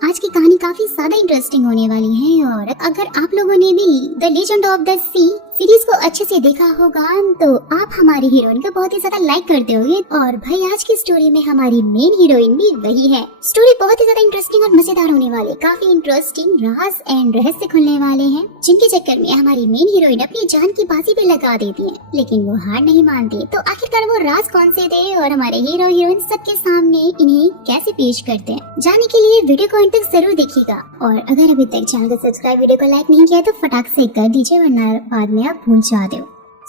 आज की कहानी काफी ज्यादा इंटरेस्टिंग होने वाली है और अगर आप लोगों ने भी the legend of the sea series को अच्छे से देखा होगा तो आप हमारी हीरोइन को बहुत ही ज्यादा लाइक करते होंगे। और भाई आज की स्टोरी में हमारी मेन हीरोइन भी वही है। स्टोरी बहुत ही ज्यादा इंटरेस्टिंग और मजेदार होने वाली, काफी इंटरेस्टिंग राज एंड रहस्य खुलने वाले हैं जिनके चक्कर में हमारी मेन हीरोइन अपनी जान की बाजी पे लगा देती है, लेकिन वो हार नहीं मानती। तो आखिरकार वो राज कौन से थे और हमारे हीरो हीरोइन सबके सामने इन्हें कैसे पेश करते हैं, जानने के लिए वीडियो को अंत तक जरूर देखिएगा। और अगर अभी तक चैनल को सब्सक्राइब, वीडियो को लाइक नहीं किया तो फटाक से कर दीजिए, वरना बाद में आप भूल जाते हो।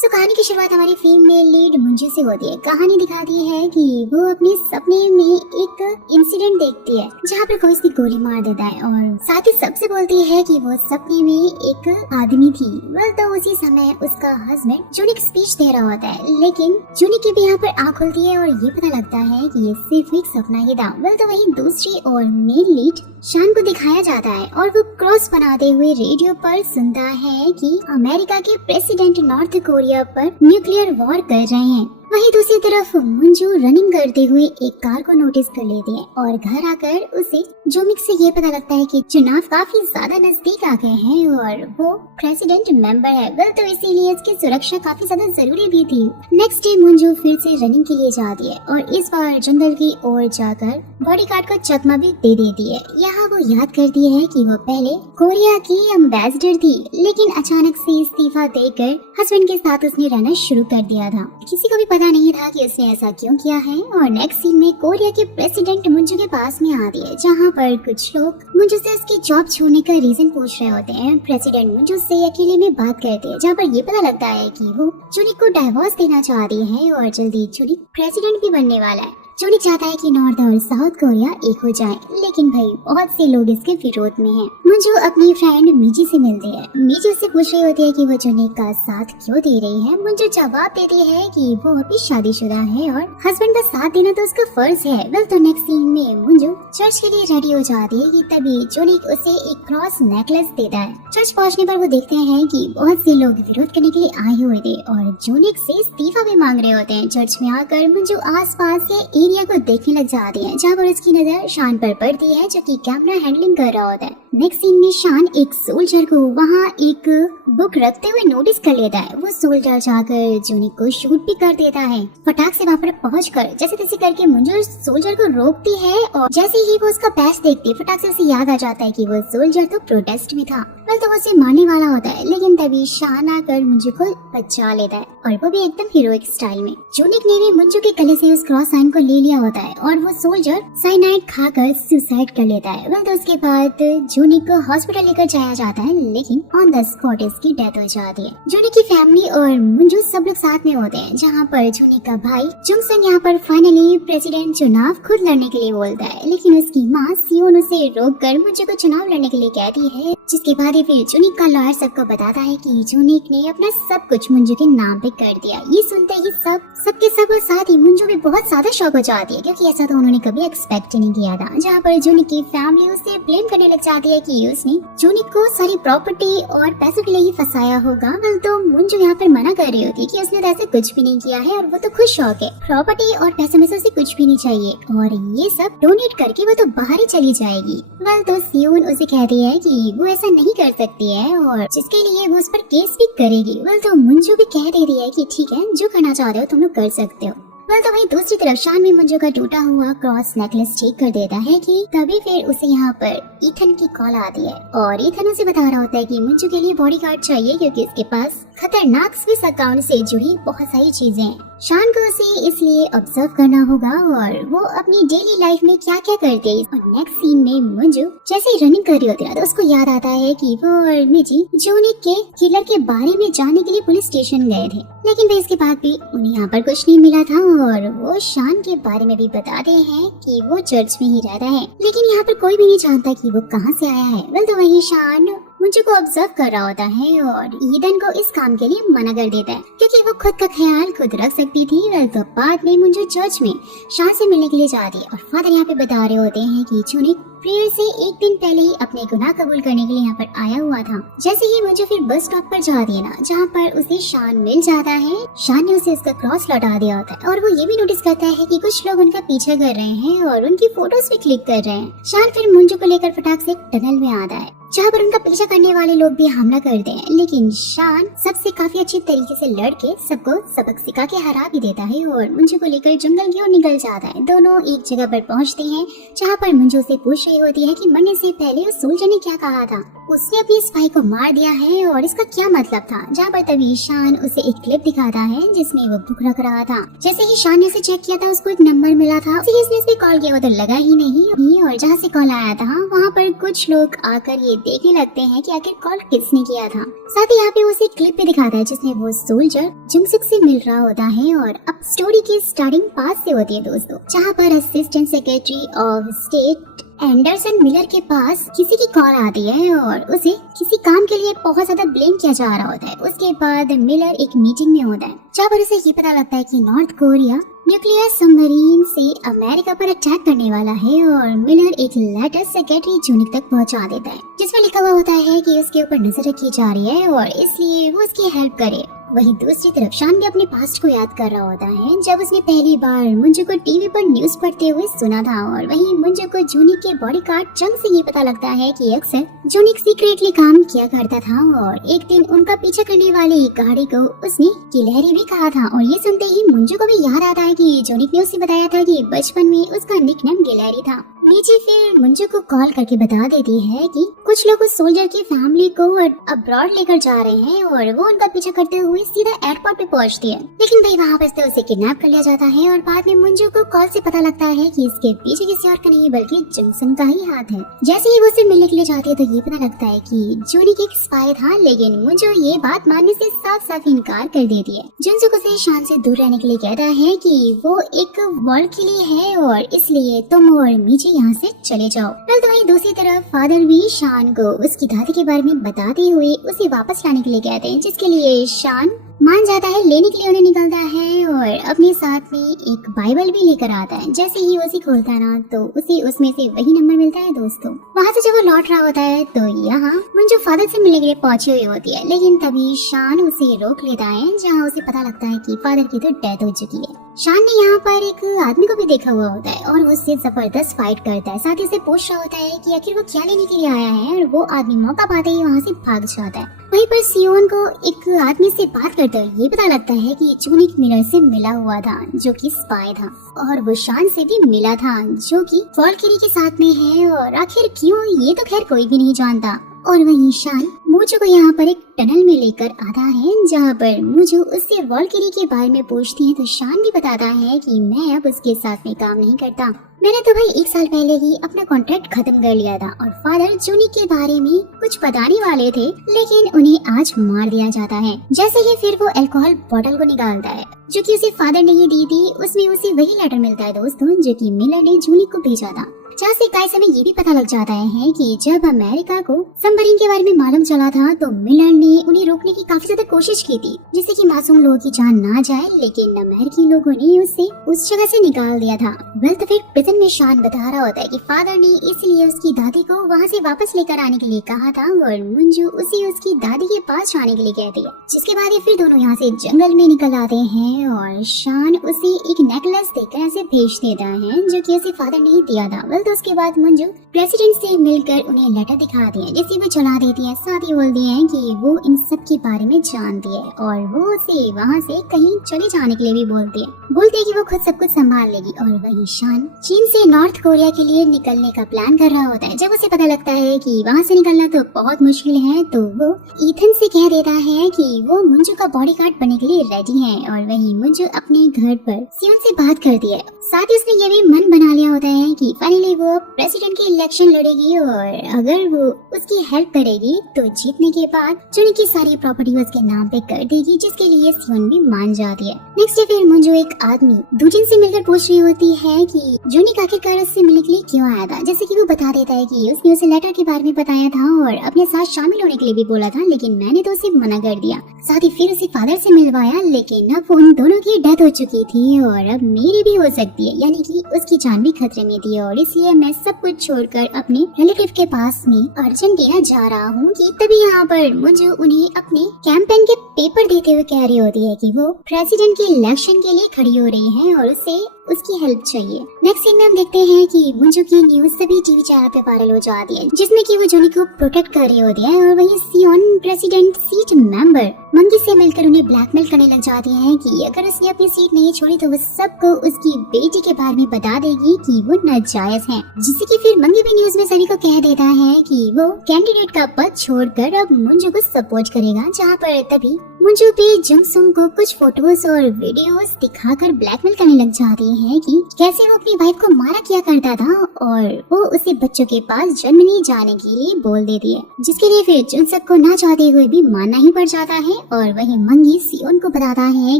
कहानी की शुरुआत हमारी फीमेल लीड मुंजू से होती है। कहानी दिखाती है कि वो अपने सपने में एक इंसिडेंट देखती है जहाँ पर कोई उसकी गोली मार देता है और साथ ही सबसे बोलती है कि वो सपने में एक आदमी थी। वेल तो उसी समय उसका हस्बैंड जूनिक स्पीच दे रहा होता है, लेकिन जूनिक की भी यहाँ पर आँख खुलती है और ये पता लगता है कि ये सिर्फ एक सपना ही था। वेल तो वही दूसरी और मेन लीड शान को दिखाया जाता है और वो क्रॉस बनाते हुए रेडियो पर सुनता है कि अमेरिका के प्रेसिडेंट नॉर्थ कोरिया पर न्यूक्लियर वॉर कर रहे हैं। वहीं दूसरी तरफ मंजू रनिंग करते हुए एक कार को नोटिस कर लेती है और घर आकर उसे जोमिक से ये पता लगता है कि चुनाव काफी ज्यादा नजदीक आ गए हैं और वो प्रेसिडेंट मेंबर है। वेल तो इसीलिए इसकी सुरक्षा काफी ज्यादा जरूरी भी थी। नेक्स्ट डे मंजू फिर से रनिंग के लिए जाती है और इस बार जंगल की ओर जाकर बॉडीगार्ड को चकमा भी दे देती है। यहाँ वो याद करती है कि वो पहले कोरिया की एम्बेसडर थी, लेकिन अचानक से इस्तीफा देकर हस्बैंड के साथ उसने रहना शुरू कर दिया था। किसी को भी पता नहीं था कि उसने ऐसा क्यों किया है। और नेक्स्ट सीन में कोरिया के प्रेसिडेंट मुंजू के पास में आती है, जहाँ पर कुछ लोग मुंजू से उसकी जॉब छोड़ने का रीजन पूछ रहे होते हैं। प्रेसिडेंट मुंजू से अकेले में बात करते हैं, जहाँ पर ये पता लगता है कि वो जूनिक को डाइवोर्स देना चाहती है और जल्दी जूनिक प्रेसिडेंट भी बनने वाला है। जूनिक चाहता है कि नॉर्थ और साउथ कोरिया एक हो जाए, लेकिन भाई बहुत से लोग इसके विरोध में हैं। मुंजू अपनी फ्रेंड मीजी से मिलती है। मीजी उससे पूछ रही होती है कि वो जूनिक का साथ क्यों दे रही है। मुंजू जवाब देती है कि वो अभी शादीशुदा है और हस्बैंड का साथ देना तो उसका फर्ज है। वेल तो नेक्स्ट सीन में मुंजू चर्च के लिए रेडी हो जाती है कि तभी जूनिक उसे एक क्रॉस नेकलेस देता है। चर्च पहुँचने पर वो देखते हैं कि बहुत से लोग विरोध करने के लिए आए हुए थे और जूनिक से इस्तीफा भी मांग रहे होते हैं। चर्च में आकर मुंजू आस पास के एरिया को देखने लग जाती है, जहाँ पर उसकी नजर शान पर पड़ती है जो कि कैमरा हैंडलिंग कर रहा होता है। नेक्स्ट सीन में शान एक सोल्जर को वहाँ एक बुक रखते हुए नोटिस कर लेता है। वो सोल्जर जाकर जूनिक को शूट भी कर देता है। फटाक से वहाँ पर पहुंचकर जैसे तैसे करके मुंजू सोल्जर को रोकती है और जैसे ही वो उसका पैच देखती है, फटाक से उसे याद आ जाता है कि वो सोल्जर तो प्रोटेस्ट में था। वेल तो वो उसे मारने वाला होता है, लेकिन तभी शान आकर मुंजू को बचा लेता है और वो भी एकदम हीरोइक स्टाइल में। जूनिक ने भी मुंजू के गले से उस क्रॉस साइन को ले लिया होता है और वो सोल्जर साइनाइड खाकर सुसाइड कर लेता है। वेल तो उसके बाद जूनिक को हॉस्पिटल लेकर जाया जाता है, लेकिन ऑन द स्पॉट इसकी डेथ हो जाती है। जूनिक की फैमिली और मुंजू सब लोग साथ में होते हैं, जहाँ पर जूनिक का भाई जुंगसन यहाँ पर फाइनली प्रेसिडेंट चुनाव खुद लड़ने के लिए बोलता है, लेकिन उसकी माँ सियोन उसे रोककर मुंजू को चुनाव लड़ने के लिए कहती है। जिसके बाद फिर जूनिक का लॉयर सबको बताता है कि जूनिक ने अपना सब कुछ मुंजू के नाम पे कर दिया। ये सुनते ही सबके सब और साथ ही मुंजू भी बहुत ज्यादा शॉक हो जाती है, क्योंकि ऐसा तो उन्होंने कभी एक्सपेक्ट नहीं किया था। जहाँ पर जूनिक की फैमिली उसे ब्लेम करने लग जाती है कि उसने जूनिक को सारी प्रॉपर्टी और पैसों के लिए ही फंसाया होगा। वेल तो मुंजू यहाँ पर मना कर रही होती है कि उसने तो ऐसे कुछ भी नहीं किया है और वो तो खुद शौक है, प्रॉपर्टी और पैसों में से उसे कुछ भी नहीं चाहिए और ये सब डोनेट करके वो तो बाहर ही चली जाएगी। वेल तो सियोन उसे कहती है कि वो ऐसा नहीं कर सकती है और जिसके लिए वो उस पर केस भी करेगी। वेल तो मुंजू भी कह देती है कि ठीक है, जो करना चाहते हो तुम लोग कर सकते हो। वेल तो वहीं दूसरी तरफ शान में मुंजू का टूटा हुआ क्रॉस नेकलेस ठीक कर देता है कि तभी फिर उसे यहाँ पर ईथन की कॉल आती है और ईथन उसे बता रहा होता है कि मुंजू के लिए बॉडीगार्ड चाहिए, क्योंकि उसके पास खतरनाक स्विस अकाउंट से जुड़ी बहुत सारी चीजें हैं। शान को उसे इसलिए ऑब्जर्व करना होगा और वो अपनी डेली लाइफ में क्या क्या करते हैं। और नेक्स्ट सीन में मुंजू जैसे ही रनिंग कर रही होती है तो उसको याद आता है कि वो और मिजी जूनिक के किलर के बारे में जानने के लिए पुलिस स्टेशन गए थे, लेकिन फिर इसके बाद भी उन्हें यहाँ पर कुछ नहीं मिला था और वो शान के बारे में भी बताते हैं कि वो चर्च में ही रहता है, लेकिन यहाँ पर कोई भी नहीं जानता कि वो कहाँ से आया है। वेल तो वही शान मुंजू को ऑब्जर्व कर रहा होता है और ईदन को इस काम के लिए मना कर देता है, क्योंकि वो खुद का ख्याल खुद रख सकती थी। वेल तो बाद में मुंजू चर्च में शान से मिलने के लिए जाती है और फादर यहाँ पे बता रहे होते हैं कि जूनिक प्रेयर से एक दिन पहले ही अपने गुनाह कबूल करने के लिए यहाँ पर आया हुआ था। जैसे ही मुझे फिर बस स्टॉप पर जा दिया ना, जहाँ पर उसे शान मिल जाता है, शान ने उसे उसका क्रॉस लौटा दिया होता है और वो ये भी नोटिस करता है कि कुछ लोग उनका पीछा कर रहे हैं और उनकी फोटोज भी क्लिक कर रहे हैं। शान फिर मंजू को लेकर फटाक से टनल में आता है, जहाँ पर उनका पीछा करने वाले लोग भी हमला करते हैं, लेकिन शान सबसे काफी अच्छी तरीके से लड़के सबको सबक सिखा के हरा भी देता है और मंजू को लेकर जंगल की ओर निकल जाता है। दोनों एक जगह पर पहुँचते हैं, जहाँ पर मंजू से पूछ रही होती है कि मरने से पहले उस सोल्जर ने क्या कहा था, उसने अपनी स्पाई को मार दिया है और इसका क्या मतलब था। जहाँ पर तभी शान उसे एक क्लिप दिखाता है जिसमें वो बुक रख रहा था। जैसे ही शान ने उसे चेक किया था, उसको एक नंबर मिला था, उसने कॉल किया वो तो लगा ही नहीं और जहाँ से कॉल आया था वहाँ पर कुछ लोग आकर ये देखने लगते हैं कि आखिर कॉल किसने किया था। साथ ही यहाँ पे उसे क्लिप भी दिखाता है जिसमें वो सोल्जर जुंगसुक से मिल रहा होता है और अब स्टोरी की स्टार्टिंग पास से होती है दोस्तों, जहाँ पर assistant secretary of state Anderson Miller के पास किसी की कॉल आती है और उसे किसी काम के लिए बहुत ज्यादा ब्लेम किया जा रहा होता है। उसके बाद मिलर एक मीटिंग में होता है, जहाँ पर उसे ये पता लगता है कि नॉर्थ कोरिया न्यूक्लियर सबमरीन से अमेरिका पर अटैक करने वाला है और मिलर एक लेटर सेक्रेटरी जूनिक तक पहुंचा देता है, जिसमें लिखा हुआ होता है कि उसके ऊपर नजर रखी जा रही है और इसलिए वो उसकी हेल्प करे। वहीं दूसरी तरफ शान भी अपने पास्ट को याद कर रहा होता है, जब उसने पहली बार मंजू को टीवी पर न्यूज पढ़ते हुए सुना था और वहीं मंजू को जूनिक के बॉडीगार्ड चंग से ये पता लगता है कि अक्सर जूनिक सीक्रेटली काम किया करता था और एक दिन उनका पीछा करने वाली गाड़ी को उसने गिलहरी भी कहा था। और ये सुनते ही मंजू को भी याद आता है कि जूनिक ने उसे बताया था कि बचपन में उसका निकनेम गिलहरी था। नीचे फिर मंजू को कॉल करके बता देती है कि कुछ लोग उस सोल्जर की फैमिली को अब्रॉड लेकर जा रहे हैं और वो उनका पीछा करते हुए सीधा एयरपोर्ट पे पहुंचती है, लेकिन भाई वहाँ पर उसे किडनैप कर लिया जाता है और बाद में मंजू को कॉल से पता लगता है कि इसके पीछे किसी और का नहीं बल्कि जुंगसन का ही हाथ है। जैसे ही वो उसे मिलने के लिए जाती है तो ये पता लगता है कि जूनिक एक स्पाई था, लेकिन मंजू ये बात मानने से साफ साफ इनकार कर देती है। जुंगसुक उसे शान से दूर रहने के लिए कहता है कि वो एक वॉल के लिए है और इसलिए तुम और मीची यहाँ से चले जाओ। कल तो वहीं दूसरी तरफ फादर भी शान को उसकी दादी के बारे में बताते हुए उसे वापस लाने के लिए कहते हैं, जिसके लिए शान मान जाता है। लेने के लिए उन्हें निकलता है और अपने साथ में एक बाइबल भी लेकर आता है। जैसे ही उसे खोलता है ना तो उसे उसमें से वही नंबर मिलता है दोस्तों। वहाँ से जब वो लौट रहा होता है तो यहाँ मंजू फादर से मिलने के लिए पहुंची हुई होती है, लेकिन तभी शान उसे रोक लेता है, जहाँ उसे पता लगता है कि फादर की तो डेथ हो चुकी है। शान ने यहाँ पर एक आदमी को भी देखा हुआ होता है और उससे जबरदस्त फाइट करता है। साथ ही उसे पूछ रहा होता है कि आखिर वो क्या लेने के लिए आया है और वो आदमी मौका पाते ही वहाँ से भाग जाता है। वहीं पर सियोन को एक आदमी से बात करते हुए ये पता लगता है कि जूनिक मिलर से मिला हुआ था, जो कि स्पाई था, और वो शान से भी मिला था, जो कि वॉल्किरी के साथ में है। और आखिर क्यों, ये तो खैर कोई भी नहीं जानता। और वहीं शान मुझे को यहाँ पर एक टनल में लेकर आता है, जहाँ पर मुझे उससे वॉल्किरी के बारे में पूछती है तो शान भी बताता है कि मैं अब उसके साथ में काम नहीं करता। मैंने तो भाई 1 साल पहले ही अपना कॉन्ट्रैक्ट खत्म कर लिया था और फादर जूनिक के बारे में कुछ बताने वाले थे, लेकिन उन्हें आज मार दिया जाता है। जैसे ही फिर वो अल्कोहल बोतल को निकालता है जो कि उसे फादर ने ही दी थी, उसमें उसे वही लेटर मिलता है दोस्तों जो कि मिलर ने जूनिक को भेजा था। जहाँ से काइस हमें ये भी पता लग जाता है कि जब अमेरिका को सबमरीन के बारे में मालूम चला था तो मिलर ने उन्हें रोकने की काफी ज्यादा कोशिश की थी, जिससे कि मासूम लोगों की जान ना जाए, लेकिन अमेरिकी लोगों ने उसे उस जगह से निकाल दिया था। वेल तो फिर प्रिजन में शान बता रहा होता है कि फादर ने इसलिए उसकी दादी को वहाँ से वापस लेकर आने के लिए कहा था और मंजू उसे उसकी दादी के पास जाने के लिए कहती है। जिसके बाद ये फिर दोनों यहाँ से जंगल में निकल आते हैं और शान उसे एक नेकलेस देकर ऐसे भेज देता है जो कि उसे फादर ने ही दिया था। वेल तो उसके बाद मंजू प्रेसिडेंट से मिलकर उन्हें लेटर दिखाती है, जिसे वो चला देती है। साथ ही बोलती है कि वो इन सब के बारे में जानती है और वो उसे वहाँ से कहीं चले जाने के लिए भी बोलती है कि वो खुद सब कुछ संभाल लेगी। और वहीं शान चीन से नॉर्थ कोरिया के लिए निकलने का प्लान कर रहा होता है। जब उसे पता लगता है कि वहाँ से निकलना तो बहुत मुश्किल है तो वो ईथन से कह देता है कि वो मंजू का बॉडीगार्ड बनने के लिए रेडी है। और वहीं मंजू अपने घर पर सियोन से बात करती है। साथ ही उसने ये भी मन बना लिया होता है कि फाइनली वो प्रेसिडेंट की इलेक्शन लड़ेगी और अगर वो उसकी हेल्प करेगी तो जीतने के बाद जूनिक की सारी प्रॉपर्टी उसके नाम पे कर देगी, जिसके लिए सियोन भी मान जाती है। नेक्स्ट डे फिर मंजू एक आदमी दूजिन से मिलकर पूछ रही होती है कि जूनिक आखिरकार उससे मिलने के लिए क्यों आया था। जैसे कि वो बता देता है कि उसने उसे लेटर के बारे में बताया था और अपने साथ शामिल होने के लिए भी बोला था, लेकिन मैंने तो उसे मना कर दिया। साथ ही फिर उसे फादर से मिलवाया, लेकिन अब उन दोनों की डेथ हो चुकी थी और अब मेरी भी हो सकती है, यानी कि उसकी जान भी खतरे में थी और इसलिए इसलिए मैं सब कुछ छोड़कर अपने रिलेटिव के पास में अर्जेंटीना जा रहा हूँ कि तभी यहाँ पर मुझे उन्हें अपने कैंपेन के पेपर देते हुए कह रही होती है कि वो प्रेसिडेंट के इलेक्शन के लिए खड़ी हो रही है और उसे उसकी हेल्प चाहिए। नेक्स्ट सीन में हम देखते हैं कि मुंजू की न्यूज सभी टीवी चैनल पे वायरल हो जाती है, जिसमें कि वो जोनी को प्रोटेक्ट कर रही होती है और वही सियोन प्रेसिडेंट सीट मेंबर मंगी से मिलकर उन्हें ब्लैकमेल करने लग जाती है कि अगर उसने अपनी सीट नहीं छोड़ी तो वो सबको उसकी बेटी के बारे में बता देगी कि वो नाजायज है, जिससे कि फिर मंगी भी न्यूज में सभी को कह देता है कि वो कैंडिडेट का पद छोड़कर अब मुंजू को सपोर्ट करेगा। जहाँ पर तभी मुंजू पे जुमसुम को कुछ फोटोज और वीडियोस दिखाकर ब्लैकमेल करने लग जाती है कि कैसे वो अपनी वाइफ को मारा किया करता था और वो उसे बच्चों के पास जन्म नहीं जाने के लिए बोल देती है, जिसके लिए फिर जुनसुक को ना चाहते हुए भी मानना ही पड़ जाता है। और वही मंगी सियोन को बताता है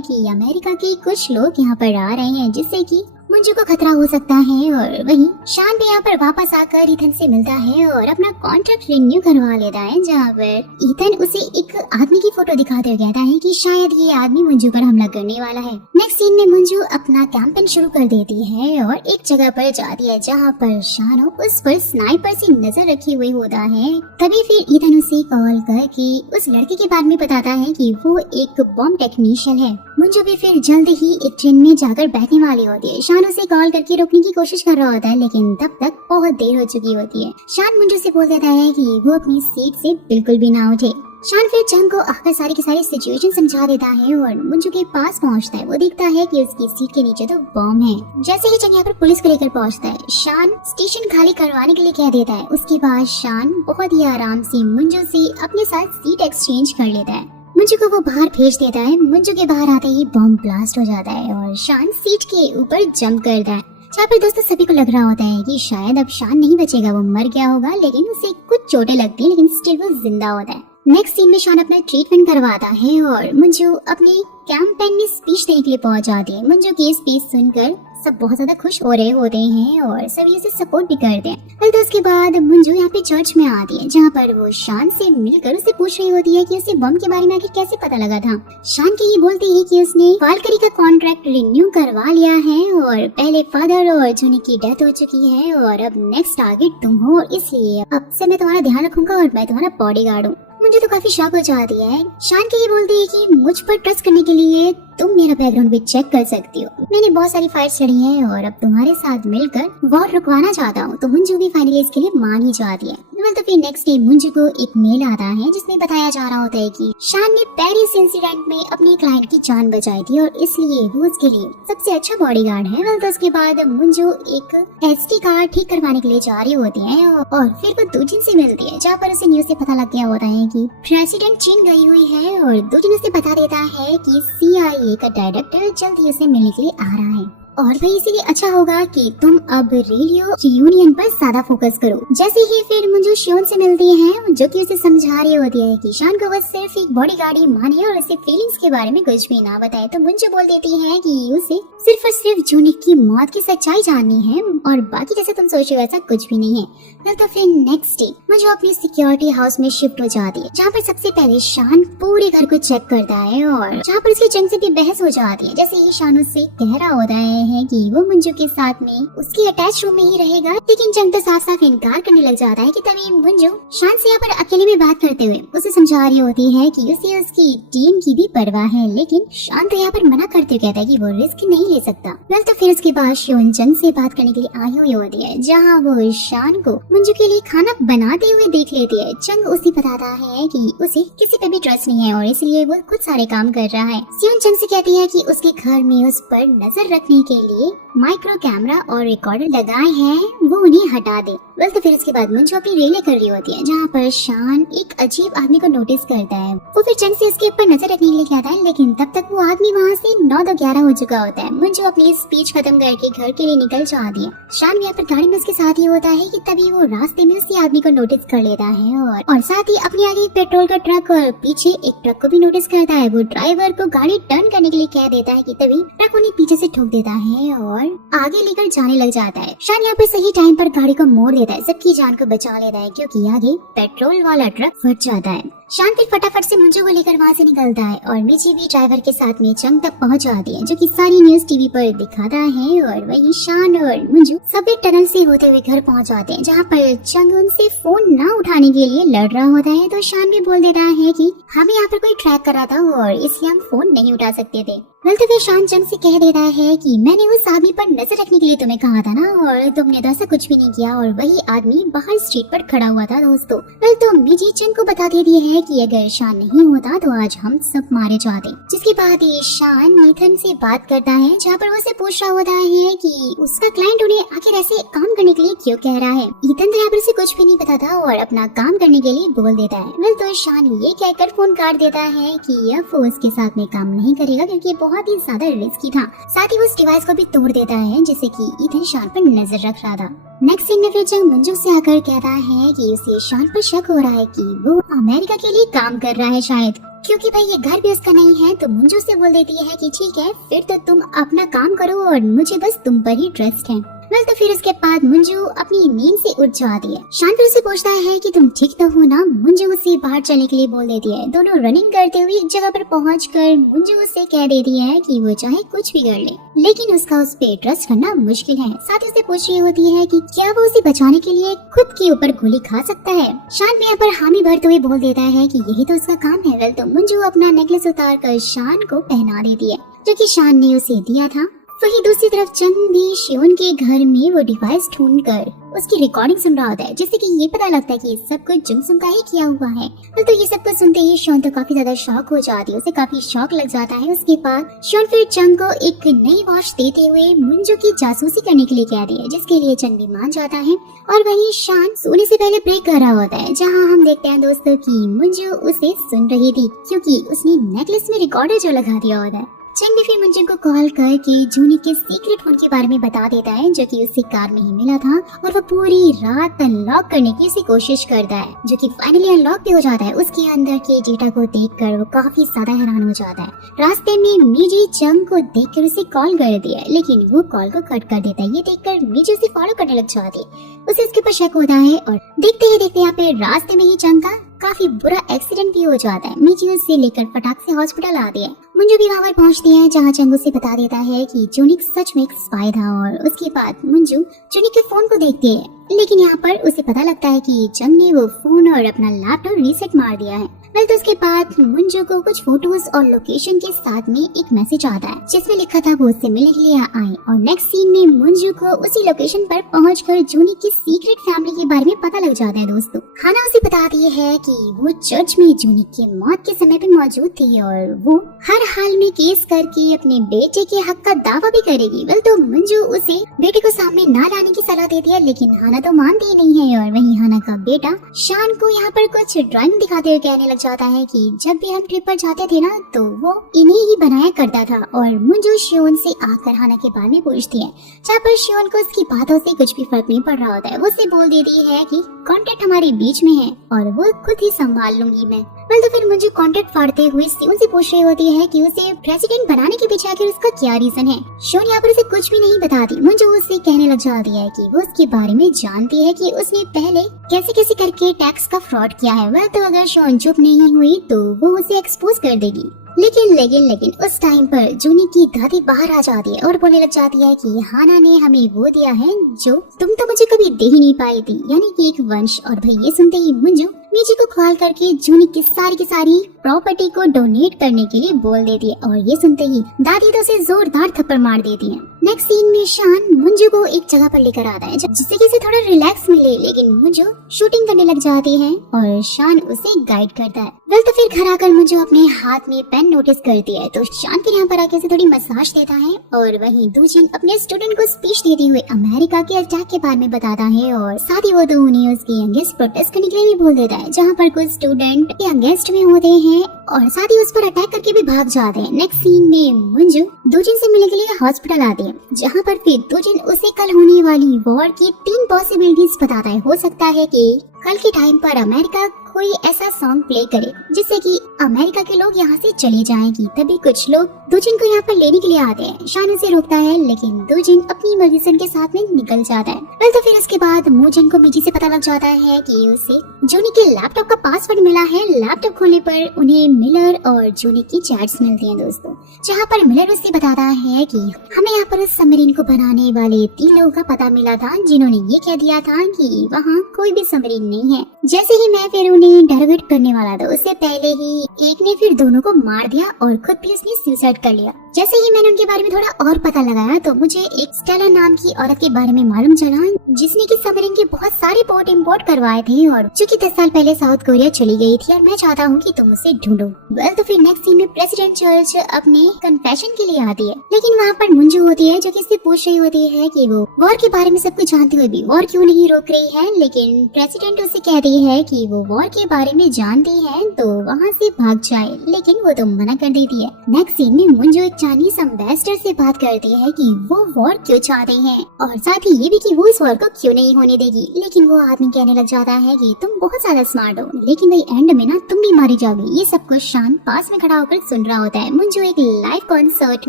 कि अमेरिका के कुछ लोग यहाँ पर आ रहे हैं जिससे कि मुंजू को खतरा हो सकता है। और वही शान भी यहाँ पर वापस आकर ईथन से मिलता है और अपना कॉन्ट्रैक्ट रिन्यू करवा लेता है, जहाँ पर ईथन उसे एक आदमी की फोटो दिखाते हुए कहता है कि शायद ये आदमी मुंजू पर हमला करने वाला है। नेक्स्ट सीन में मुंजू अपना कैंपेन शुरू कर देती है और एक जगह पर जाती है जहाँ पर शानो उस पर स्नाइपर से नजर रखे हुए होता है। तभी फिर ईथन उसे कॉल करके उस लड़के के बारे में बताता है कि वो एक बॉम्ब टेक्नीशियन है। मुंजू भी फिर जल्द ही एक ट्रेन में जाकर बैठने वाली होती है। शान उसे कॉल करके रोकने की कोशिश कर रहा होता है, लेकिन तब तक बहुत देर हो चुकी होती है। शान मुंजू से बोल देता है कि वो अपनी सीट से बिल्कुल भी ना उठे। शान फिर चंग को आकर सारी की सारी सिचुएशन समझा देता है और मुंजू के पास पहुंचता है। वो देखता है कि उसकी सीट के नीचे तो बॉम्ब है। जैसे ही चंग यहाँ पर पुलिस को लेकर पहुंचता है, शान स्टेशन खाली करवाने के लिए कह देता है। उसके बाद शान बहुत ही आराम से मुंजू से अपने साथ सीट एक्सचेंज कर लेता है। मुंजू को वो बाहर भेज देता है। मुंजू के बाहर आते ही बॉम्ब ब्लास्ट हो जाता है और शान सीट के ऊपर जंप करता है। जहाँ पर दोस्तों सभी को लग रहा होता है कि शायद अब शान नहीं बचेगा, वो मर गया होगा, लेकिन उसे कुछ चोटें लगती है, लेकिन स्टिल वो जिंदा होता है। नेक्स्ट सीन में शान अपना ट्रीटमेंट करवाता है और मुंजू अपने कैंपेन में स्पीच देने के लिए पहुंच जाती है। मुंजू की स्पीच सुनकर सब बहुत ज्यादा खुश हो रहे होते हैं और सभी उसे सपोर्ट भी करते हैं। फिर तो उसके बाद मुंजू यहाँ पे चर्च में आती है, जहाँ पर वो शान से मिलकर उसे पूछ रही होती है कि उसे बम के बारे में आखिर कैसे पता लगा था। शान के ये बोलते ही कि उसने वालकरी का कॉन्ट्रैक्ट रिन्यू करवा लिया है और पहले फादर और जूनी की डेथ हो चुकी है और अब नेक्स्ट टारगेट तुम हो, इसलिए अब से मैं तुम्हारा ध्यान रखूंगा और मैं तुम्हारा बॉडीगार्ड हूँ। मुझे तो काफी शॉक हो जाती है। शान के ये बोलते हैं कि मुझ पर ट्रस्ट करने के लिए तुम मेरा बैकग्राउंड भी चेक कर सकती हो। मैंने बहुत सारी फाइट्स लड़ी हैं और अब तुम्हारे साथ मिलकर वॉर रुकवाना चाहता हूँ। तो मुंजू भी फाइनली इसके लिए मान ही जाती है। तो फिर नेक्स्ट डे मुंजू को एक मेल आता है जिसमें बताया जा रहा होता है कि शान ने पेरिस इंसिडेंट में अपने क्लाइंट की जान बचाई थी और इसलिए वो उसके लिए सबसे अच्छा बॉडीगार्ड है। तो उसके बाद मुंजू एक एसडी कार्ड ठीक करवाने के लिए जा रही होती है और फिर वो दूजिन से मिलती है, जहाँ पर उसे न्यूज से पता लग गया होता है कि प्रेसिडेंट चीन गई हुई है और दूजिन उसे बता देता है कि CIA का डायरेक्टर जल्द ही उसे मिलने के लिए आ रहा है और भाई इसीलिए अच्छा होगा कि तुम अब रेडियो रियूनियन पर ज्यादा फोकस करो। जैसे ही फिर मुंजू शियोन से मिलती है, जो कि उसे समझा रही होती है कि शान को बस सिर्फ एक बॉडीगार्ड ही माने और उसे फीलिंग्स के बारे में कुछ भी ना बताए। तो मुंजू बोल देती है कि उसे सिर्फ और सिर्फ जूनी की मौत की सच्चाई जाननी है और बाकी जैसे तुम सोचो वैसा कुछ भी नहीं है। तो फिर नेक्स्ट डे मुंजू अपनी सिक्योरिटी हाउस में शिफ्ट हो जाती है, जहाँ पर सबसे पहले शान पूरे घर को चेक करता है और जहाँ पर उसकी चंग से भी बहस हो जाती है। जैसे ही शान उससे कह रहा होता है कि वो मुंजू के साथ में उसकी अटैच रूम में ही रहेगा, लेकिन चंग तो साफ साफ इनकार करने लग जाता है कि तभी मुंजू शान से यहाँ पर अकेले में बात करते हुए उसे समझा रही होती है कि उसे उसकी टीम की भी परवाह है, लेकिन शान तो यहाँ पर मना करते हुए कहता है कि वो रिस्क नहीं ले सकता। वेल तो फिर उसके बाद शियोन चंग से बात करने के लिए आई हुई होती है, जहाँ वो शान को मुंजू के लिए खाना बनाते हुए देख लेती है। चंग उसे बताता है कि उसे किसी पे भी ट्रस्ट नहीं है और इसलिए वो खुद सारे काम कर रहा है। शियोन चंग से कहती है कि उसके घर में उस पर नजर रखने के लिए माइक्रो कैमरा और रिकॉर्डर लगाए हैं, वो उन्हें हटा दे। वेल तो फिर इसके बाद मुंजू अपनी रेले कर रही होती है, जहाँ पर शान एक अजीब आदमी को नोटिस करता है। वो फिर चंग से उसके ऊपर नजर रखने के लिए कहता है, लेकिन तब तक वो आदमी वहाँ से 9-11 हो चुका होता है। मुंजू अपनी स्पीच खत्म करके घर के लिए निकल जाती है। शान यहाँ पर गाड़ी में उसके साथ ही होता है कि तभी वो रास्ते में उसी आदमी को नोटिस कर लेता है और साथ ही अपने आगे एक पेट्रोल का ट्रक और पीछे एक ट्रक को भी नोटिस करता है। वो ड्राइवर को गाड़ी टर्न करने के लिए कह देता है कि तभी ट्रक उन्हें पीछे से ठोक देता है और आगे लेकर जाने लग जाता है। शान यहाँ पर सही टाइम पर गाड़ी को मोड़ देता है, सबकी जान को बचा लेता है, क्योंकि आगे पेट्रोल वाला ट्रक फट जाता है। शान फिर फटाफट से मंजू को लेकर वहाँ से निकलता है और मिची भी ड्राइवर के साथ में चंग तक पहुँच जाती है, जो कि सारी न्यूज टीवी पर दिखाता है। और वही शान और मंजू सबवे टनल से होते हुए घर पहुँच जाते हैं, जहाँ पर चंग उनसे फोन न उठाने के लिए लड़ रहा होता है। तो शान भी बोल देता है कि हमें यहाँ पर कोई ट्रैक कर रहा था और इसलिए हम फोन नहीं उठा सकते थे। तो फिर शान चंग से कह देता है कि मैंने उस आदमी पर नजर रखने के लिए तुम्हें कहा था ना, और तुमने तो ऐसा कुछ भी नहीं किया। और वही आदमी बाहर स्ट्रीट पर खड़ा हुआ था दोस्तों। तो मिची चंग को बता देती है कि अगर शान नहीं होता तो आज हम सब मारे जाते। जिसके बाद ये शान नीथन से बात करता है, जहाँ पर वो उसे पूछ रहा होता है कि उसका क्लाइंट उन्हें आखिर ऐसे काम करने के लिए क्यों कह रहा है। ईथन तो यहाँ पर उसे कुछ भी नहीं पता था और अपना काम करने के लिए बोल देता है। तो शान ये कहकर फोन काट देता है कि अब वो उसके साथ में काम नहीं करेगा, क्योंकि बहुत ही ज्यादा रिस्की था। साथ ही वो उस डिवाइस को भी तोड़ देता है जिससे कि ईथन शान पर नजर रख रहा था। नेक्स्ट सीन में फिर चंग मंजू से आकर कहता है कि उसे शान पर शक हो रहा है कि वो अमेरिका के लिए काम कर रहा है शायद, क्योंकि भाई ये घर भी उसका नहीं है। तो मंजू से बोल देती है कि ठीक है, फिर तो तुम अपना काम करो और मुझे बस तुम पर ही ट्रस्ट है। तो फिर उसके बाद मंजू अपनी नींद से उठ जाती है। शान फिर उसे पूछता है कि तुम ठीक तो हो ना। मंजू उसे बाहर चलने के लिए बोल देती है। दोनों रनिंग करते हुए एक जगह पर पहुंचकर मंजू उससे कह देती है कि वो चाहे कुछ भी कर ले, लेकिन उसका उस पे ट्रस्ट करना मुश्किल है। साथ ही उसे पूछ रही होती है कि क्या वो उसे बचाने के लिए खुद के ऊपर गोली खा सकता है। शान भी यहाँ पर हामी भरते हुए बोल देता है कि यही तो उसका काम है। तो मंजू अपना नेकलेस उतार कर शान को पहना देती है, जो कि शान ने उसे दिया था। वही दूसरी तरफ चंग भी शिवन के घर में वो डिवाइस ढूंढकर उसकी रिकॉर्डिंग सुन रहा होता है, जिससे कि ये पता लगता है कि सब कुछ जुमसुम का ही किया हुआ है। तो ये सब कुछ सुनते ही शिवन तो काफी ज्यादा शॉक हो जाती है, उसे काफी शॉक लग जाता है। उसके बाद शिवन फिर चंग को एक नई वॉच देते हुए मंजू की जासूसी करने के लिए कहती है, जिसके लिए चंग भी मान जाता है। और वही शान सोने से पहले प्रे कर रहा होता है, जहाँ हम देखते हैं दोस्तों की मंजू उसे सुन रही थी, क्योंकि उसने नेकलेस में रिकॉर्डर जो लगा दिया होता है। चंग भी फिर मंजू को कॉल करके जूनी के सीक्रेट फोन के बारे में बता देता है, जो कि उसे कार में ही मिला था। और वो पूरी रात अनलॉक करने की उसे कोशिश करता है, जो कि फाइनली अनलॉक भी हो जाता है। उसके अंदर के डेटा को देखकर वो काफी ज्यादा हैरान हो जाता है। रास्ते में मिजी चंग को देखकर उसे कॉल कर दिया, लेकिन वो कॉल को कट कर देता है। ये देखकर मिजी उसे फॉलो करने लग जाती है। उसे उसके ऊपर शक होता है और देखते ही देखते यहाँ पे रास्ते में ही चंग का काफी बुरा एक्सीडेंट भी हो जाता है। मिची उसे लेकर फटाक से हॉस्पिटल आती है। मंजू भी वहाँ पर पहुँचती है, जहाँ चंग उसे बता देता है कि जूनिक सच में एक स्पाई था। और उसके बाद मंजू जूनिक के फोन को देखती है, लेकिन यहाँ पर उसे पता लगता है कि चंग ने वो फोन और अपना लैपटॉप रीसेट मार दिया है। तो उसके बाद मंजू को कुछ फोटोज और लोकेशन के साथ में एक मैसेज आता है, जिसमें लिखा था वो उससे मिलने के लिए आए। और नेक्स्ट सीन में मंजू को उसी लोकेशन पर पहुंचकर जूनी की सीक्रेट फैमिली के बारे में पता लग जाता है दोस्तों। हाना उसे बताती है कि वो चर्च में जूनी के मौत के समय पे मौजूद थी और वो हर हाल में केस करके अपने बेटे के हक का दावा भी करेगी। तो मंजू उसे बेटे को सामने ना लाने की सलाह देती है, लेकिन हाना तो मानती ही नहीं है। और वही हाना का बेटा शान को यहाँ पर कुछ ड्राइंग दिखाते हुए कहने लग जाता है कि जब भी हम ट्रिप पर जाते थे ना, तो वो इन्हीं ही बनाया करता था। और मंजू शिवन से आकर हाना के बारे में पूछती है, जहाँ पर शिवन को उसकी बातों से कुछ भी फर्क नहीं पड़ रहा होता है। वो उसे बोल देती है कि कॉन्ट्रैक्ट हमारे बीच में है और वो खुद ही संभाल लूंगी मैं। तो फिर मुझे कॉन्ट्रैक्ट फाड़ते हुए शिवन से पूछ रही होती है कि उसे प्रेसिडेंट बनाने के पीछे आखिर उसका क्या रीजन है। शिवन यहाँ पर उसे कुछ भी नहीं बताती। मुझे उससे कहने लग जाती है कि वो उसके बारे में जानती है कि उसने पहले कैसे कैसे करके टैक्स का फ्रॉड किया है। तो अगर शिवन चुप नहीं हुई तो वो उसे एक्सपोज कर देगी। लेकिन उस टाइम पर जूनी की दादी बाहर आ जाती है और बोलने लग जाती है कि हाना ने हमें वो दिया है जो तुम तो मुझे कभी दे ही नहीं पाई थी, यानी कि एक वंश। और भाई ये सुनते ही मंजू मिची को कॉल करके जूनी की सारी प्रॉपर्टी को डोनेट करने के लिए बोल देती है। और ये सुनते ही दादी तो उसे जोरदार थप्पड़ मार देती है। नेक्स्ट सीन में शान मंजू को एक जगह पर लेकर आता है जिससे कि उसे थोड़ा रिलैक्स मिले, लेकिन मंजू शूटिंग करने लग जाती है और शान उसे गाइड करता है। तो फिर घर आकर मंजू अपने हाथ में पेन नोटिस करती है, तो शान फिर यहाँ पर आके उसे थोड़ी मसाज देता है। और वहीं दूजिन अपने स्टूडेंट को स्पीच देते हुए अमेरिका के अटैक के बारे में बताता है। और साथ ही वो तो उन्हें उसके अगेंस्ट प्रोटेस्ट करने के लिए भी बोल देता है, जहाँ पर कुछ स्टूडेंट के अगेंस्ट में होते हैं और साथ ही उस पर अटैक करके भी भाग जाते हैं। नेक्स्ट सीन में मंजू दूजिन से मिलने के लिए हॉस्पिटल आते हैं, जहाँ पर फिर दूजिन उसे कल होने वाली वॉर की 3 पॉसिबिलिटीज बताता है। हो सकता है कि कल के टाइम पर अमेरिका कोई ऐसा सॉन्ग प्ले करे जिससे कि अमेरिका के लोग यहाँ से चले जाएंगी। तभी कुछ लोग दूजिन को यहाँ पर लेने के लिए आते हैं। शान उसे रोकता है लेकिन दूजिन अपनी मर्जी से उनके साथ में निकल जाता है। वेल तो फिर उसके बाद मूजिन को मीची से पता लग जाता है कि उसे जूनी के लैपटॉप का पासवर्ड मिला है। लैपटॉप खोलने पर उन्हें मिलर और जूनी की चैट्स मिलती हैं दोस्तों, जहाँ पर मिलर उसे बताता है कि हमें यहाँ पर उस सबमरीन को बनाने वाले 3 लोगों का पता मिला था जिन्होंने ये कह दिया था कि वहाँ कोई भी सबमरीन नहीं है। जैसे ही मैं फिर उन्हें इंटरोगेट करने वाला था उससे पहले ही एक ने फिर दोनों को मार दिया और खुद भी उसने सुसाइड कर लिया। जैसे ही मैंने उनके बारे में थोड़ा और पता लगाया तो मुझे एक स्टेला नाम की औरत के बारे में मालूम चला जिसने की सबमरीन के बहुत सारे पोर्ट इम्पोर्ट करवाए थे और जो कि 10 साल पहले साउथ कोरिया चली गई थी और मैं चाहता हूँ कि तुम उसे ढूंढो। वेल तो फिर नेक्स्ट सीन में प्रेसिडेंट चर्च अपने कन्फेशन के लिए आती है, लेकिन वहाँ पर मुंजू होती है जो कि इससे पूछ रही होती है कि वो वॉर के बारे में सब कुछ जानते हुए भी वॉर क्यों नहीं रोक रही है। लेकिन प्रेसिडेंट उसे कहती है कि वो वॉर के बारे में जानती है तो वहाँ से भाग जाए, लेकिन वो तो मना कर देती है। नेक्स्ट सीन में मुंजू एक चाइनीज एम्बेसडर से बात करती है कि वो वॉर क्यों चाहते हैं और साथ ही ये भी कि वो इस वॉर को क्यों नहीं होने देगी। लेकिन वो आदमी कहने लग जाता है कि तुम बहुत ज्यादा स्मार्ट हो, लेकिन भाई एंड में ना तुम भी मारी जाओगी। ये सब कुछ शान पास में खड़ा होकर सुन रहा होता है। मुंजू एक लाइव कॉन्सर्ट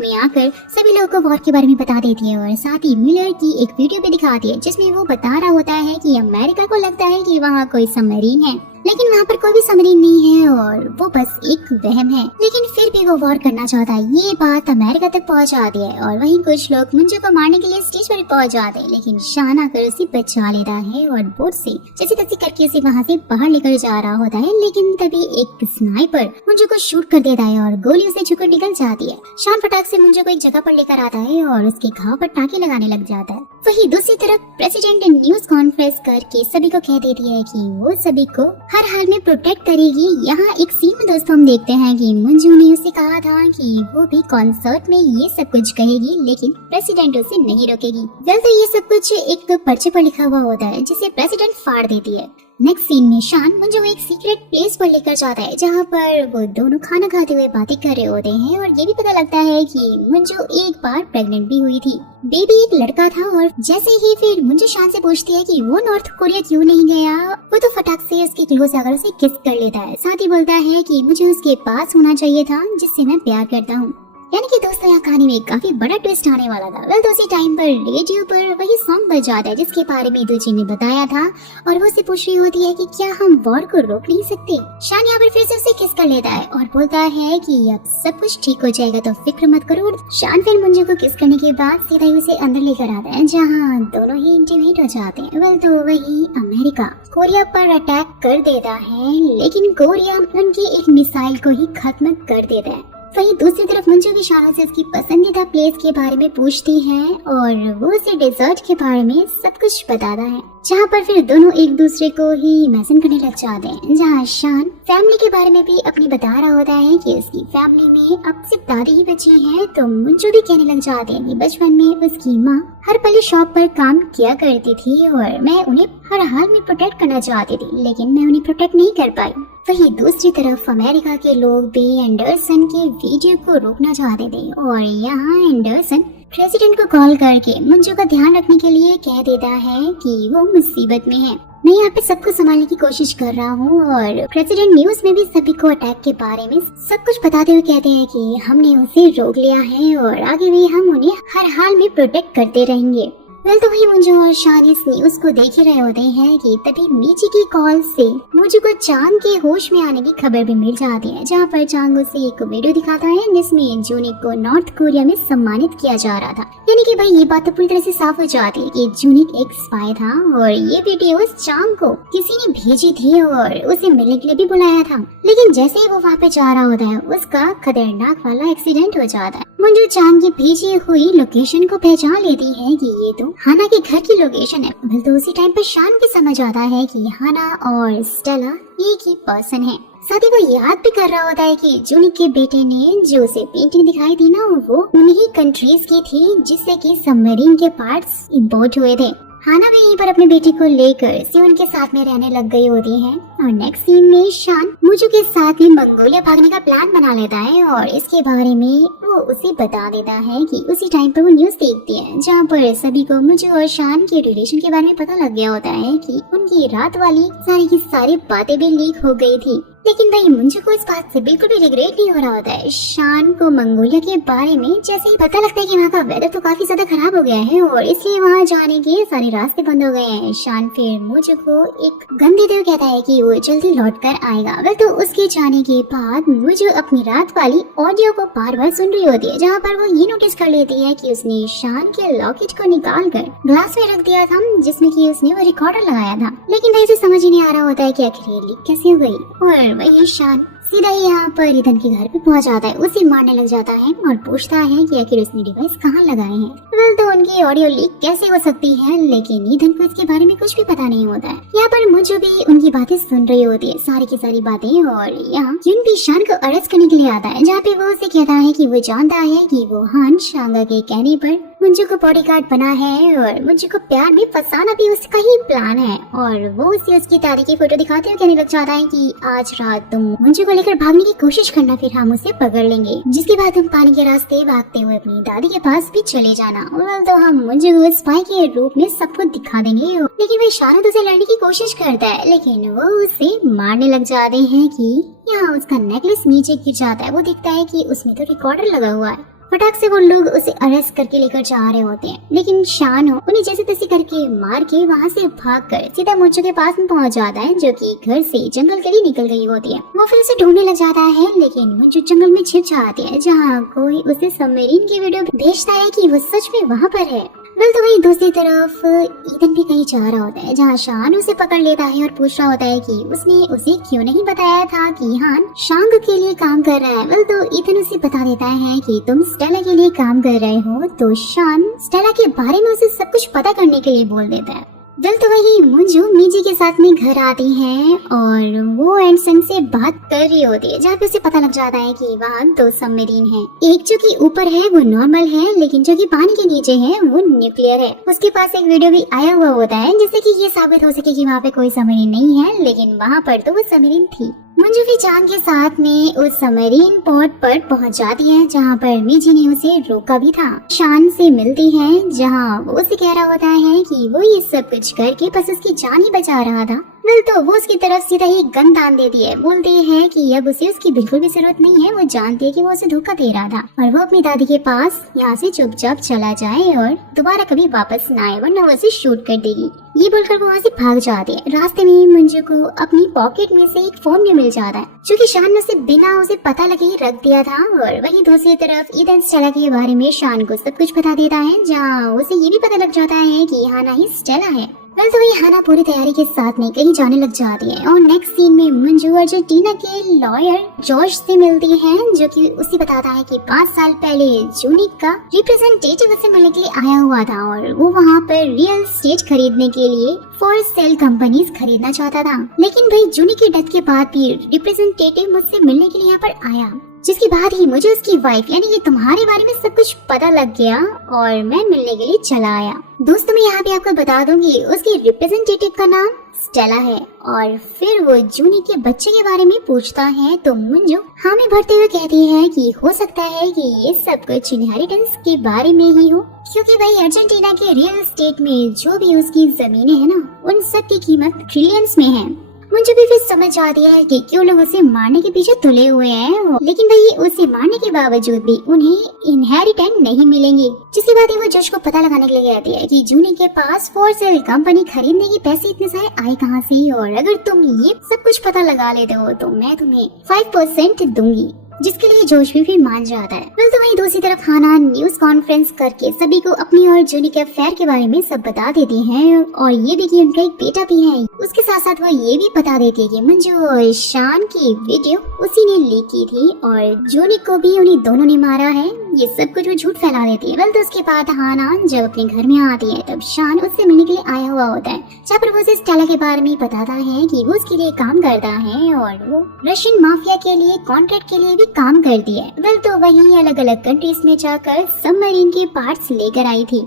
में आकर सभी लोगों को वॉर के बारे में बता देती है और साथ ही मिलर की एक वीडियो भी दिखाती है जिसमें वो बता रहा होता है कि अमेरिका को लगता है कि वहाँ कोई सबमरीन है, लेकिन वहाँ पर कोई भी सबमरीन नहीं है और वो बस एक वहम है। लेकिन फिर भी वो वॉर करना चाहता है। ये बात अमेरिका तक पहुँच जाती है और वहीं कुछ लोग मुंजू को मारने के लिए स्टेज पर पहुँच जाते हैं, लेकिन शान आकर उसे बचा लेता है और बोट से जैसे तैसे करके उसे वहाँ से बाहर लेकर जा रहा होता है। लेकिन तभी एक स्नाइपर मुंजू को शूट कर देता है और गोली उसे छूकर निकल जाती है। शान फटाक से मुंजू को एक जगह पर लेकर आता है और उसके घाव पर टाँके लगाने लग जाता है। वहीं दूसरी तरफ प्रेसिडेंट न्यूज कॉन्फ्रेंस करके सभी को कह देती है कि वो सभी को हर हाल में प्रोटेक्ट करेगी। यहाँ एक सीन में दोस्तों हम देखते हैं कि मुंजू ने उसे कहा था कि वो भी कॉन्सर्ट में ये सब कुछ कहेगी, लेकिन प्रेसिडेंट उसे नहीं रोकेगी। वेल तो ये सब कुछ एक पर्चे पर लिखा हुआ होता है जिसे प्रेसिडेंट फाड़ देती है। नेक्स्ट सीन में शान मुंजू एक सीक्रेट प्लेस पर लेकर जाता है जहाँ पर वो दोनों खाना खाते हुए बातें कर रहे होते हैं और ये भी पता लगता है कि मुंजू एक बार प्रेग्नेंट भी हुई थी। बेबी एक लड़का था और जैसे ही फिर मुंजू शान से पूछती है कि वो नॉर्थ कोरिया क्यों नहीं गया, वो तो फटाक से उसके क्लोज आकर उसे किस कर लेता है। साथ ही बोलता है कि मुझे उसके पास होना चाहिए था जिससे मैं प्यार करता हूँ। यानी कि दोस्तों यहाँ कहानी में काफी बड़ा ट्विस्ट आने वाला था। वेल तो उसी टाइम पर रेडियो पर वही सॉन्ग बज जाता है जिसके बारे में दूजी ने बताया था और वो उसे पूछ रही होती है कि क्या हम वॉर को रोक नहीं सकते। शान यहाँ पर फिर से उसे किस कर लेता है और बोलता है कि अब सब कुछ ठीक हो जाएगा तो फिक्र मत करो। और शान फिर मुंजू को किस करने के बाद सीधा ही उसे अंदर लेकर आता है जहाँ दोनों ही इंटीमेट हो जाते हैं। वेल तो वही अमेरिका कोरिया पर अटैक कर देता है, लेकिन कोरिया उनकी एक मिसाइल को ही खत्म कर देता है। वहीं दूसरी तरफ मुंजू की शान से उसकी पसंदीदा प्लेस के बारे में पूछती है और वो उसे डेजर्ट के बारे में सब कुछ बताता है, जहाँ पर फिर दोनों एक दूसरे को ही इमेजिन करने लग जाते हैं। जहाँ शान फैमिली के बारे में भी अपनी बता रहा होता है कि उसकी फैमिली में अब सिर्फ दादी ही बची है, तो मुंजू भी कहने लग जाते हैं कि बचपन में उसकी माँ हर पल शॉप पर काम किया करती थी और मैं उन्हें हर हाल में प्रोटेक्ट करना चाहती थी, लेकिन मैं उन्हें प्रोटेक्ट नहीं कर पाई। वहीं दूसरी तरफ अमेरिका के लोग भी एंडरसन के वीडियो को रोकना चाहते थे और यहाँ एंडरसन प्रेसिडेंट को कॉल करके मुंजू का ध्यान रखने के लिए कह देता है कि वो मुसीबत में है। मैं यहाँ पे सबको संभालने की कोशिश कर रहा हूँ और प्रेसिडेंट न्यूज में भी सभी को अटैक के बारे में सब कुछ बताते हुए कहते हैं कि हमने उसे रोक लिया है और आगे भी हम उन्हें हर हाल में प्रोटेक्ट करते रहेंगे। वेल तो वही मुंजू और शान इस न्यूज को देख ही रहे होते हैं कि तभी मीची की कॉल से मुंजू को चांद के होश में आने की खबर भी मिल जाती है, जहाँ पर चांद उसे एक वीडियो दिखाता है जिसमें जूनिक को नॉर्थ कोरिया में सम्मानित किया जा रहा था। यानी कि भाई ये बात तो पूरी तरह से साफ हो जाती है कि जूनिक एक स्पाई था और ये वीडियो उस चांद को किसी ने भेजी थी और उसे मिलने के लिए भी बुलाया था। लेकिन जैसे ही वो वहाँ पे जा रहा होता है उसका खतरनाक वाला एक्सीडेंट हो जाता है। मुंजू चांद की भेजी हुई लोकेशन को पहचान लेती है कि ये तो हाना के घर की लोकेशन है। तो उसी टाइम पर शान भी समझ आता है कि हाना और स्टेला एक ही पर्सन है। साथ ही वो याद भी कर रहा होता है कि जूनिक के बेटे ने जो उसे पेंटिंग दिखाई थी ना, वो उन्हीं कंट्रीज की थी जिससे कि सबमरीन के पार्ट्स इंपोर्ट हुए थे। हाना भी यहीं पर अपने बेटे को लेकर सियोन के साथ में रहने लग गई होती है। और नेक्स्ट सीन में शान मुजू के साथ में मंगोलिया भागने का प्लान बना लेता है और इसके बारे में वो उसे बता देता है कि उसी टाइम पर वो न्यूज देखती है जहाँ पर सभी को मुजू और शान के रिलेशन के बारे में पता लग गया होता है कि उनकी रात वाली सारी की सारी बातें भी लीक हो गई थी। लेकिन भाई मुझे को इस बात से बिल्कुल भी रिग्रेट नहीं हो रहा होता है। शान को मंगोलिया के बारे में जैसे ही पता लगता है कि वहाँ का वेदर तो काफी ज्यादा खराब हो गया है और इसलिए वहाँ जाने के सारे रास्ते बंद हो गए हैं। शान फिर मुझे को एक गन देते हुए कहता है कि वो जल्दी लौट कर आएगा। वह तो उसके जाने के बाद मुझे अपनी रात वाली ऑडियो को बार बार सुन रही होती है जहाँ पर वो ये नोटिस कर लेती है कि उसने शान के लॉकेट को निकाल कर ग्लास में रख दिया था जिसमें कि उसने वो रिकॉर्डर लगाया था। लेकिन भाई उसे समझ ही नहीं आ रहा होता है कि आखिर ये लीक कैसे हो गई। और वही शान सीधा ही यहाँ पर ईथन के घर पे पहुंच जाता है, उसे मारने लग जाता है और पूछता है कि आखिर उसने डिवाइस कहाँ लगाए हैं। वेल तो उनकी ऑडियो लीक कैसे हो सकती है, लेकिन ईथन को इसके बारे में कुछ भी पता नहीं होता है। यहाँ पर मुझे भी उनकी बातें सुन रही होती है, सारी की सारी बातें। और यहाँ यून भी शान को अरेस्ट करने के लिए आता है जहाँ पे वो उसे कहता है कि वो जानता है कि वो हान शांगा के कहने पर मुझे को बॉडीगार्ड बना है और मुझे को प्यार में फंसाना भी उसका ही प्लान है। और वो उसे उसकी दादी की फोटो दिखाते हुए कहने लग जाता है कि आज रात तुम मुझे को लेकर भागने की कोशिश करना, फिर हम उसे पकड़ लेंगे, जिसके बाद तुम पानी के रास्ते भागते हुए अपनी दादी के पास भी चले जाना। वेल तो हम मुझे को स्पाई के रूप में सबको दिखा देंगे। लेकिन वह शानत उसे लड़ने की कोशिश करता है, लेकिन वो उसे मारने लग जाते हैं कि यहाँ उसका नेकलेस नीचे गिर जाता है। वो दिखता है कि उसमें तो रिकॉर्डर लगा हुआ है। फटाक से वो लोग उसे अरेस्ट करके लेकर जा रहे होते हैं, लेकिन शानो उन्हें जैसे तैसे करके मार के वहाँ से भागकर सीधा मुझे के पास में पहुँच जाता है जो कि घर से जंगल के लिए निकल गई होती है। वो फिर उसे ढूंढने लग जाता है, लेकिन मुझे जंगल में छिप जाती है जहाँ कोई उसे सबमरीन की वीडियो भेजता है कि वो सच में वहाँ पर है। वेल तो वही दूसरी तरफ ईथन भी कहीं जा रहा होता है जहाँ शान उसे पकड़ लेता है और पूछ रहा होता है कि उसने उसे क्यों नहीं बताया था कि हान शांग के लिए काम कर रहा है। वेल तो ईथन उसे बता देता है कि तुम स्टेला के लिए काम कर रहे हो, तो शान स्टेला के बारे में उसे सब कुछ पता करने के लिए बोल देता है। वेल तो वही मुंजू मीजी के साथ में घर आती है और वो एंडसन से बात कर रही होती है जहाँ पे उसे पता लग जाता है कि वहाँ दो सबमरीन है, एक जो कि ऊपर है वो नॉर्मल है, लेकिन जो कि पानी के नीचे है वो न्यूक्लियर है। उसके पास एक वीडियो भी आया हुआ होता है जिससे कि ये साबित हो सके कि वहाँ पे कोई सबमरीन नहीं है, लेकिन वहाँ पर तो वो सबमरीन थी। मुंजू भी चांद के साथ में उस सबमरीन पोर्ट पर पहुंच जाती है जहां पर मीजी ने उसे रोका भी था। शान से मिलती है जहां वो उसे कह रहा होता है कि वो ये सब कुछ करके बस उसकी जान ही बचा रहा था। वेल तो वो उसकी तरफ सीधा ही गन तान देती है, बोलती है कि अब उसे उसकी बिल्कुल भी जरूरत नहीं है। वो जानती है कि वो उसे धोखा दे रहा था और वो अपनी दादी के पास यहाँ से चुपचाप चला जाए और दोबारा कभी वापस न आए, वरना वो उसे शूट कर देगी। ये बोलकर वो वहाँ से भाग जाती है। रास्ते में मंजू को अपनी पॉकेट में से एक फोन भी मिल जाता है जो कि शान ने उसे बिना उसे पता लगे ही रख दिया था। और वहीं दूसरी तरफ ईथन स्टेला के बारे में शान को सब कुछ बता देता है जहाँ उसे ये भी पता लग जाता है कि हाना ही स्टेला है। वेल तो वही हाना पूरी तैयारी के साथ में कहीं जाने लग जाती है और नेक्स्ट सीन में मंजू अर्जेंटीना के लॉयर जॉर्ज से मिलती है जो कि उसे बताता है कि 5 साल पहले जूनिक का रिप्रेजेंटेटिव उसे मिलने के लिए आया हुआ था और वो वहाँ पर रियल एस्टेट खरीदने के लिए फॉर सेल कंपनीज खरीदना चाहता था। लेकिन भाई जूनिक की डेथ के बाद भी रिप्रेजेंटेटिव मुझसे मिलने के लिए यहाँ पर आया, जिसके बाद ही मुझे उसकी वाइफ यानी कि तुम्हारे बारे में सब कुछ पता लग गया और मैं मिलने के लिए चला आया। दोस्तों मैं यहाँ पे आपको बता दूंगी उसके रिप्रेजेंटेटिव का नाम स्टेला है। और फिर वो जूनी के बच्चे के बारे में पूछता है तो मुंजू हाँ में भरते हुए कहती है कि हो सकता है कि ये सब कुछ इनहेरिटेंस के बारे में ही हो, क्योंकि भाई अर्जेंटीना के रियल एस्टेट में जो भी उसकी जमीनें हैं ना उन सब की कीमत ट्रिलियंस में है। मुझे भी फिर समझ आती है कि क्यों लोग उसे मारने के पीछे तुले हुए हैं, लेकिन भाई उसे मारने के बावजूद भी उन्हें इनहेरिटेंट नहीं मिलेंगे। जिसके बाद वो जज को पता लगाने के लिए कहती है कि जूनी के पास फॉर सेल कंपनी खरीदने के पैसे इतने सारे आए कहाँ से, और अगर तुम ये सब कुछ पता लगा लेते हो तो मैं तुम्हें 5% दूंगी, जिसके लिए जोश भी फिर मान जाता है। तो वहीं दूसरी तरफ हाना न्यूज कॉन्फ्रेंस करके सभी को अपनी और जूनी के अफेयर के बारे में सब बता देती हैं और ये भी कि उनका एक बेटा भी है। उसके साथ साथ वो ये भी बता देती है कि मंजू और शान की वीडियो उसी ने लीक की थी और जूनी को भी उन्हीं दोनों ने मारा है। ये सब कुछ वो झूठ फैला देती है। वेल तो उसके बाद हाना जब अपने घर में आती है तब शान उससे मिलने के लिए आया हुआ होता है, जहाँ पर वो उसे स्टेला के बारे में बताता है कि वो उसके लिए काम करता है और वो रशियन माफिया के लिए कॉन्ट्रैक्ट के लिए भी काम करती है। वेल तो वही अलग अलग कंट्रीज में जाकर सबमरीन के पार्ट्स लेकर आई थी।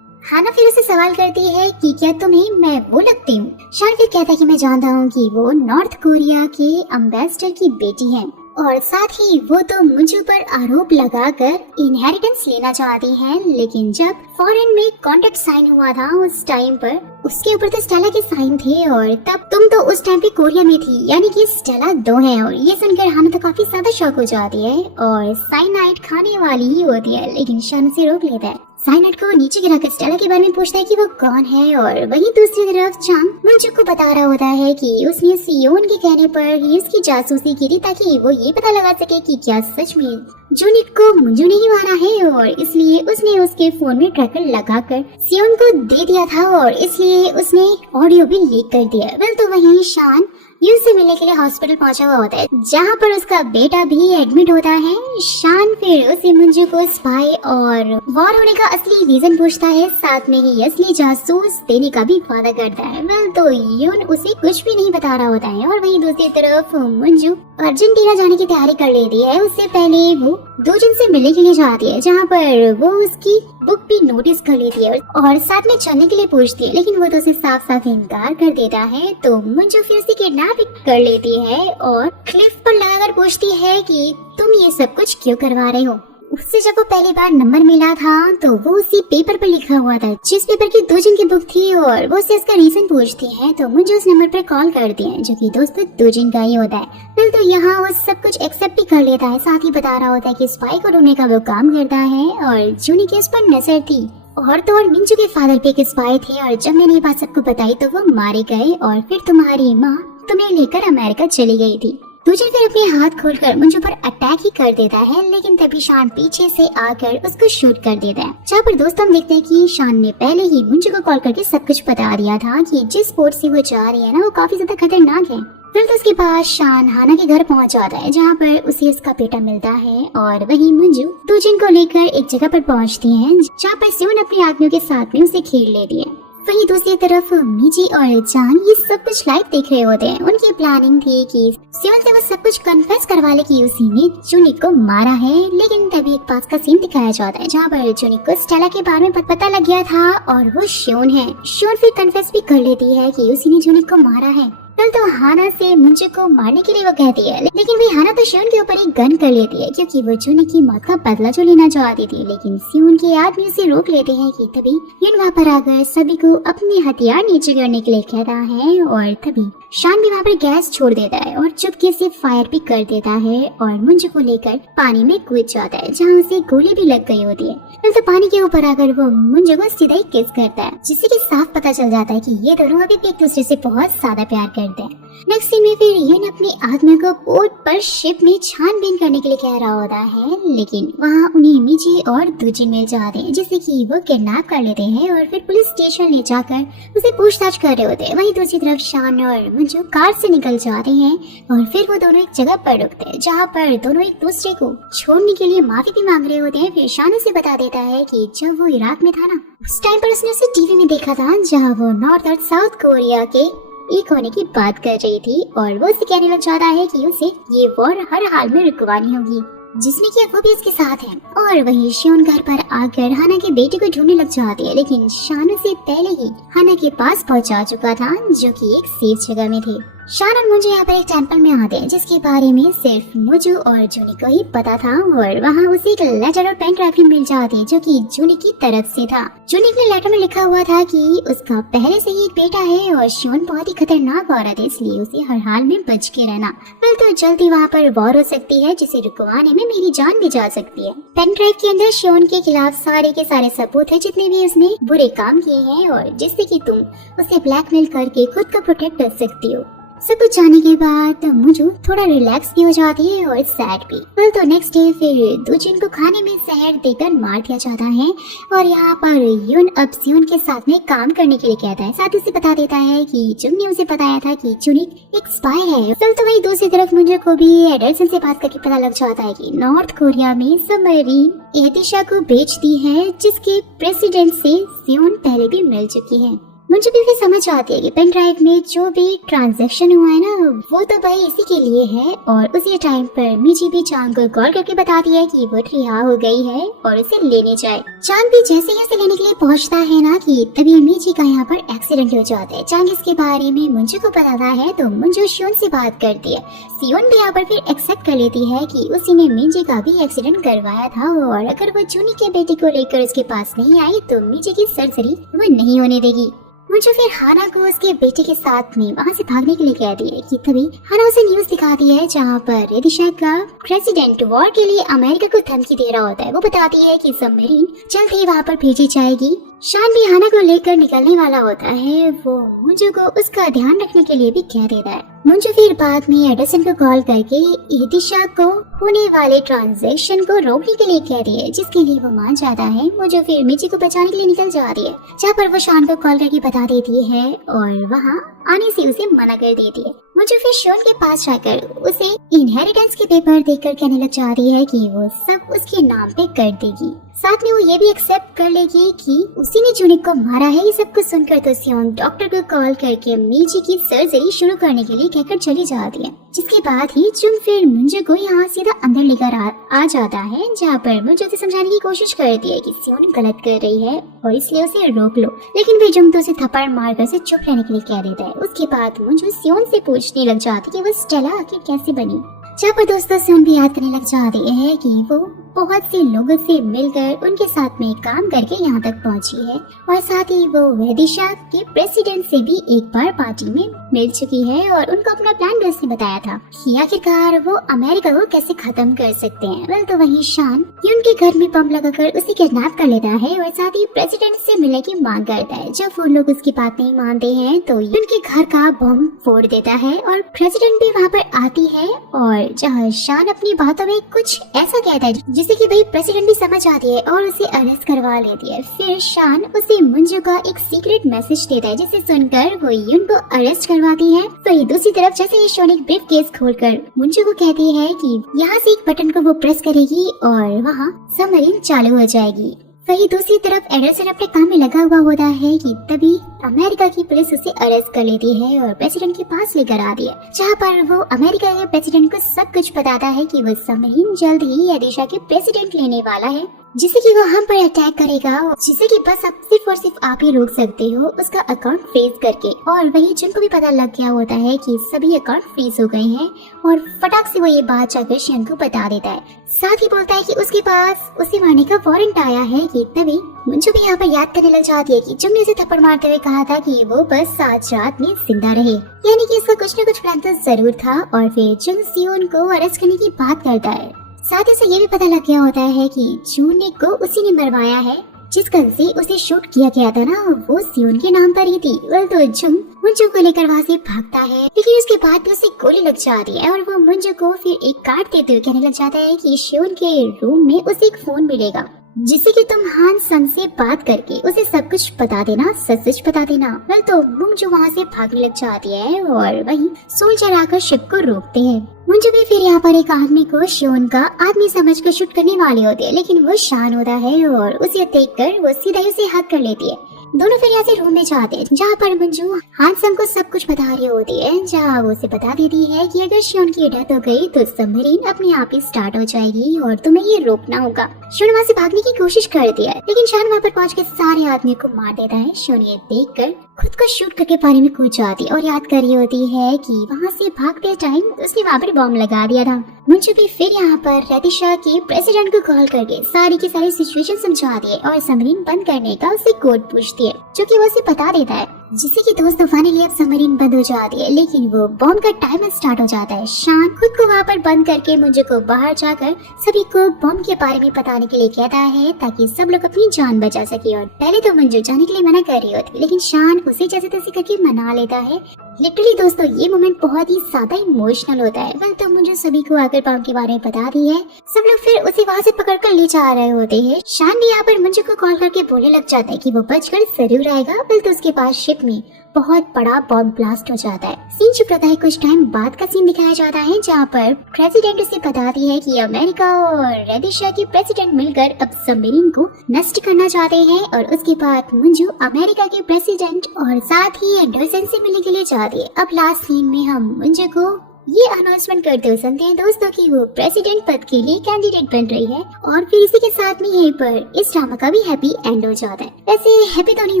हाना फिर उसे सवाल करती है कि क्या तुम्हें मैं वो लगती हूँ। शान फिर कहता है कि मैं जानता हूँ कि वो नॉर्थ कोरिया के एम्बेसडर की बेटी है और साथ ही वो तो मुझे पर आरोप लगाकर इनहेरिटेंस लेना चाहती हैं, लेकिन जब फॉरेन में कॉन्ट्रैक्ट साइन हुआ था उस टाइम पर उसके ऊपर तो स्टेला के साइन थे और तब तुम तो उस टाइम पे कोरिया में थी, यानी कि स्टेला 2 है। और ये सुनकर हाना तो काफी ज्यादा शॉक हो जाती है और साइनाइड खाने वाली ही होती है, लेकिन शान उसे रोक लेता है। साइनाइड को नीचे गिराकर स्टेला के बारे में पूछता है कि वो कौन है और वहीं दूसरी तरफ चांग मुंजू को बता रहा होता है कि उसने सियोन के कहने पर ही उसकी जासूसी की थी ताकि वो ये पता लगा सके कि क्या सच में जूनिट को मुंजू ने ही मारा है और इसलिए उसने उसके फोन में ट्रैकर लगाकर सियोन को दे दिया था और इसलिए उसने ऑडियो भी लीक कर दिया। वेल तो वहीं शान यून से मिलने के लिए हॉस्पिटल पहुंचा हुआ होता है जहां पर उसका बेटा भी एडमिट होता है। शान फिर उसे मुंजू को स्पाई और वॉर होने का असली रीजन पूछता है, साथ में ही असली जासूस देने का भी वादा करता है। वेल तो यून उसे कुछ भी नहीं बता रहा होता है और वहीं दूसरी तरफ मुंजू अर्जेंटीना जाने की तैयारी कर लेती है। उससे पहले वो दोजिन से मिलने के लिए जाती है जहाँ पर वो उसकी बुक भी नोटिस कर लेती है और साथ में चलने के लिए पूछती है, लेकिन वो तो उसे साफ साफ इनकार कर देता है। तो मुंजू फिर उसे किडनैप कर लेती है और क्लिफ पर लगाकर पूछती है कि तुम ये सब कुछ क्यों करवा रहे हो। उससे जब वो पहली बार नंबर मिला था तो वो उसी पेपर पर लिखा हुआ था जिस पेपर की दोजिन की बुक थी और वो उससे उसका रीजन पूछती है। तो मुझे उस नंबर पर कॉल करती है जो कि दोस्त दोजिन का ही होता है। फिर तो यहाँ वो सब कुछ एक्सेप्ट भी कर लेता है, साथ ही बता रहा होता है कि स्पाई को ढूंढने का वो काम करता है और जूनी के उस पर नजर थी और तो और मिंजू के फादर पे एक स्पाई थे और जब मैंने ये बात सबको बताई तो वो मारे गए और फिर तुम्हारी माँ तुम्हें लेकर अमेरिका चली गई थी। दोजिन फिर अपने हाथ खोलकर मुंजू पर अटैक ही कर देता है, लेकिन तभी शान पीछे से आकर उसको शूट कर देता है। जहाँ पर दोस्त हम देखते हैं कि शान ने पहले ही मुंजू को कॉल करके सब कुछ बता दिया था कि जिस पोर्ट से वो जा रही है ना वो काफी ज्यादा खतरनाक है। फिर तो उसके बाद शान हाना के घर पहुंच जाता है जहाँ पर उसे उसका बेटा मिलता है और वहीं मुंजू दोजिन को लेकर एक जगह पर पहुंचती है जहाँ पर सियोन अपने आदमियों के साथ में उसे घेर लेती है। वहीं दूसरी तरफ मीजी और चांग ये सब कुछ लाइव देख रहे होते हैं। उनकी प्लानिंग थी कि सियोन से वो सब कुछ कन्फेस करवा ले कि उसी ने जूनिक को मारा है, लेकिन तभी एक पास का सीन दिखाया जाता है जहाँ पर जूनिक को स्टेला के बारे में पता लग गया था और वो शियोन है। शियोन फिर कन्फेस भी कर लेती है कि उसी ने जूनिक को मारा है। कल तो हाना से मुंजू को मारने के लिए वो कहती है, लेकिन वही हाना तो शियोन के ऊपर एक गन कर लेती है क्योंकि वो जूनिक की मौत का बदला जो लेना चाहती थी, लेकिन शियोन के आदमी उसे रोक लेते हैं कि तभी यून वहाँ पर आकर सभी को अपने हथियार नीचे करने के लिए कहता है और तभी शान भी वहाँ पर गैस छोड़ देता है और चुपके से फायर भी कर देता है और मुंजू को लेकर पानी में कूद जाता है जहाँ उसे गोली भी लग गई होती है। फिर तो पानी के ऊपर आकर वो मुंजू को सीधा ही किस करता है जिससे कि साफ पता चल जाता है कि ये दोनों अभी भी एक दूसरे से बहुत ज्यादा प्यार करते हैं। नेक्स्ट सीन में फिर यून अपने आदमी को पोर्ट पर शिप में छानबीन करने के लिए कह रहा होता है, लेकिन वहाँ उन्हें मिजी और दोजिन मिल जाते हैं जिससे कि वो किडनैप कर लेते हैं और फिर पुलिस स्टेशन ले जाकर उसे पूछताछ कर रहे होते हैं। वहीं दूसरी तरफ शान और मुंजू कार से निकल जाते हैं और फिर वो दोनों एक जगह पर रुकते हैं जहाँ पर दोनों एक दूसरे को छोड़ने के लिए माफी भी मांग रहे होते हैं। फिर शान उसे बता देता है कि जब वो इराक में था ना उस टाइम पर उसने उसे टीवी में देखा था जहाँ वो नॉर्थ और साउथ कोरिया के एक होने की बात कर रही थी और वो उसे कहने लग जाता है कि उसे ये वॉर हर हाल में रुकवानी होगी जिसने कि वो भी उसके साथ है। और वही शियोन घर पर आकर हाना के बेटे को ढूंढने लग जाती है, लेकिन शान से पहले ही हाना के पास पहुंचा चुका था जो कि एक सेफ जगह में थे। शान और मुझे यहाँ पर एक टेंपल में आते हैं जिसके बारे में सिर्फ मुझे और जूनी को ही पता था और वहाँ उसे एक लेटर और पेन ड्राइव भी मिल जाती है जो कि जूनी की तरफ से था। जूनी के लेटर में लिखा हुआ था कि उसका पहले से ही एक बेटा है और शियोन बहुत ही खतरनाक औरत है, इसलिए उसे हर हाल में बच के रहना। फिर तो जल्दी वहाँ पर वॉर हो सकती है जिसे रुकवाने में मेरी जान भी जा सकती है। पेन ड्राइव के अंदर शियोन के खिलाफ सारे के सारे सबूत है जितने भी उसने बुरे काम किए हैं और जिससे कि तुम उसे ब्लैकमेल करके खुद को प्रोटेक्ट कर सकती हो। सब कुछ जाने के बाद मुझे थोड़ा रिलैक्स भी हो जाती है और सैड भी। फिर तो नेक्स्ट डे फिर दोजिन को खाने में जहर देकर मार दिया जाता है और यहाँ पर यून अब सियोन के साथ में काम करने के लिए कहता है। साथ ही उसे बता देता है कि जुंग ने उसे बताया था कि जूनिक एक स्पाई है। फिर तो वही दूसरी तरफ मुझे को भी एडल्सन से बात करके पता लग जाता है कि नॉर्थ कोरिया में सबमरीन एतिशा को बेच दी है जिसके प्रेसिडेंट से सियोन पहले भी मिल चुकी है। मुझे भी फिर समझ आती है कि पेन ड्राइव में जो भी ट्रांजैक्शन हुआ है ना वो तो भाई इसी के लिए है। और उसी टाइम पर मीजी भी चांद को कॉल करके बताती है कि वो रिहा हो गई है और उसे लेने जाए। चांद भी जैसे ही उसे लेने के लिए पहुंचता है ना कि तभी मीजी का यहाँ पर एक्सीडेंट हो जाता है। चांद इसके बारे में मुंजू को बताता है तो मुंजू शियोन से बात करती है। शियोन भी यहाँ पर फिर एक्सेप्ट कर लेती है कि उसी ने मीजी का भी एक्सीडेंट करवाया था और अगर वो जूनी के बेटे को लेकर उसके पास नहीं आई तो मीजी की सर्जरी वो नहीं होने देगी। मुझे फिर हाना को उसके बेटे के साथ में वहाँ से भागने के लिए कहती है कि तभी हाना उसे न्यूज़ दिखाती है जहाँ पर रदिशा का प्रेसिडेंट वॉर के लिए अमेरिका को धमकी दे रहा होता है। वो बताती है कि सबमरीन जल्द ही वहाँ पर भेजी जाएगी। शान भी हाना को लेकर निकलने वाला होता है। वो मुंजू को उसका ध्यान रखने के लिए भी कह देता है। मुंजू फिर बाद में एडिसन को कॉल करके रदिशा को होने वाले ट्रांजैक्शन को रोकने के लिए कह रही है, जिसके लिए वो मान जाता है। मुंजू फिर मिची को बचाने के लिए निकल जा रही है, जहाँ पर वो शान को कॉल करके बता देती है और वहाँ आने से उसे मना कर देती है। मुझे फिर शॉन के पास जाकर उसे इनहेरिटेंस के पेपर देखकर कहने लग जाती है कि वो सब उसके नाम पे कर देगी। साथ में वो ये भी एक्सेप्ट कर लेगी कि उसी ने जूनिक को मारा है। ये सब कुछ सुनकर तो सियोन डॉक्टर को कॉल करके मीजी की सर्जरी शुरू करने के लिए कहकर चली जाती है। जिसके बाद ही जुन फिर मुंजू को यहाँ सीधा अंदर लेकर आ जाता है, जहाँ पर मुंजू उसे समझाने की कोशिश करती है कि सियोन गलत कर रही है और इसलिए उसे रोक लो। लेकिन फिर जुन तो उसे थप्पड़ मारकर उसे चुप रहने के लिए कह देता है। उसके बाद मुंजू सियोन से पूछने लग जाती है कि वो स्टेला आखिर कैसे बनी। जहाँ पर दोस्तों सियोन भी याद करने लग जाती है कि वो बहुत से लोगों से मिलकर उनके साथ में काम करके यहाँ तक पहुँची है और साथ ही वो रदिशा के प्रेसिडेंट से भी एक बार पार्टी में मिल चुकी है और उनको अपना प्लान भी उसने बताया था कि आखिरकार वो अमेरिका को कैसे खत्म कर सकते हैं। वेल तो वही शान उनके घर में बम लगाकर उसे किडनैप कर लेता है और साथ ही प्रेसिडेंट से मिलने की मांग करता है। जब वो लोग उसकी बात नहीं मानते हैं तो उनके घर का बम फोड़ देता है और प्रेसिडेंट भी वहाँ पर आती है और जहाँ शान अपनी बातों में कुछ ऐसा कहता है जिससे कि भाई प्रेसिडेंट भी समझ आती है और उसे अरेस्ट करवा लेती है। फिर शान उसे मुंजू का एक सीक्रेट मैसेज देता है जिसे सुनकर वो यून को अरेस्ट करवाती है। तो दूसरी तरफ जैसे ही शॉन एक ब्रीफ केस खोलकर मुंजू को कहती है कि यहाँ से एक बटन को वो प्रेस करेगी और वहाँ सबमरीन चालू हो जाएगी। वही दूसरी तरफ एडरसन अपने काम में लगा हुआ होता है कि तभी अमेरिका की पुलिस उसे अरेस्ट कर लेती है और प्रेसिडेंट के पास लेकर आती है, जहाँ पर वो अमेरिका के प्रेसिडेंट को सब कुछ बताता है कि वो सबमरीन जल्द ही रदिशा के प्रेसिडेंट लेने वाला है, जिससे कि वो हम पर अटैक करेगा, जिससे कि बस अब सिर्फ और सिर्फ आप ही रोक सकते हो उसका अकाउंट फ्रीज करके। और वही जिनको भी पता लग गया होता है कि सभी अकाउंट फ्रीज हो गए हैं और फटाक से वो ये बात जाकर शियन को बता देता है। साथ ही बोलता है कि उसके पास उसे मारने का वारंट आया है कि तभी मुंजू भी यहाँ पर याद करने लग जाती है कि जुन ने उसे थप्पड़ मारते हुए कहा था कि वो बस 7 रात में जिंदा रहे, यानी कि इसका कुछ न कुछ प्लान तो जरूर था। और फिर जुन सियोन को अरेस्ट करने की बात करता है। साथ ही से ये भी पता लग गया होता है कि जूनिक को उसी ने मरवाया है, जिस गन से उसे शूट किया गया था ना वो सियोन के नाम पर ही थी। वेल तो जुन मुंजू को लेकर वहाँ से भागता है, लेकिन उसके बाद भी उसे गोली लग जाती है और वो मुंजू को फिर एक कार्ड देते हुए कहने लग जाता है कि सियोन के रूम में उसे एक फोन मिलेगा, जिससे कि तुम हान संग से बात करके उसे सब कुछ बता देना, सच बता देना। वेल तो मुंजू वहाँ से भागने लग जाती है और वहीं सोल्जर आकर शिप को रोकते हैं। मुंजू भी फिर यहाँ पर एक आदमी को शियोन का आदमी समझकर शूट करने वाली होती है, लेकिन वो शान होता है और उसे देखकर वो सीधा ही उसे हक कर लेती है। दोनों फिर यहाँ से रूम में जाते हैं, जहाँ पर मंजू हानसंग को सब कुछ बता रही होती है, जहाँ वो उसे बता देती है कि अगर शियोन की डेथ हो गई तो सबमरीन अपने आप ही स्टार्ट हो जाएगी और तुम्हें ये रोकना होगा। शियोन वहाँ से भागने की कोशिश करती है, लेकिन शान वहाँ पर पहुँच के सारे आदमी को मार देता है। शियोन ये देखकर खुद को शूट करके पानी में कूद जाती और याद कर रही होती है कि वहाँ से भागते टाइम उसने वहाँ पर बॉम्ब लगा दिया था। मुंजू भी फिर यहाँ पर रदिशा के प्रेसिडेंट को कॉल करके सारी की सारी सिचुएशन समझा दिए और सबमरीन बंद करने का उससे कोड पूछती है, जो कि वो उसे बता देता है, जिससे कि दोस्तों फाइनली अब सबमरीन बंद हो जाती है। लेकिन वो बॉम्ब का टाइमर स्टार्ट हो जाता है। शान खुद को वहाँ पर बंद करके मुंजू को बाहर जाकर सभी को बॉम्ब के बारे में बताने के लिए कहता है, ताकि सब लोग अपनी जान बचा सके। और पहले तो मुंजू जाने के लिए मना कर रही होती, लेकिन शान उसे जैसे तैसे करके मना लेता है। लिटरली दोस्तों ये मोमेंट बहुत ही ज्यादा इमोशनल होता है। वेल तो मुंजू सभी को आकर बॉम्ब के बारे में बता दी है। सब लोग फिर उसे वहाँ से पकड़ कर ले जा रहे होते हैं। शान भी यहाँ पर मुंजू को कॉल करके बोलने लग जाता है कि वो बचकर जरूर आएगा। वेल तो उसके पास शिप में बहुत बड़ा बॉम्ब ब्लास्ट हो जाता है। सीन शिफ्ट होता है, कुछ टाइम बाद का सीन दिखाया जाता है जहाँ पर प्रेसिडेंट उसे बताती है कि अमेरिका और रदिशा की प्रेसिडेंट मिलकर अब सबमरीन को नष्ट करना चाहते हैं। और उसके बाद मंजू अमेरिका के प्रेसिडेंट और साथ ही एंडरसन से मिलने के लिए जाती है। अब लास्ट सीन में हम मंजू को ये अनाउंसमेंट करते हुए सुनते हैं दोस्तों कि वो प्रेसिडेंट पद के लिए कैंडिडेट बन रही है। और फिर इसी के साथ में यहीं पर इस ड्रामा का भी हैप्पी एंड हो जाता है। वैसे हैप्पी तो नहीं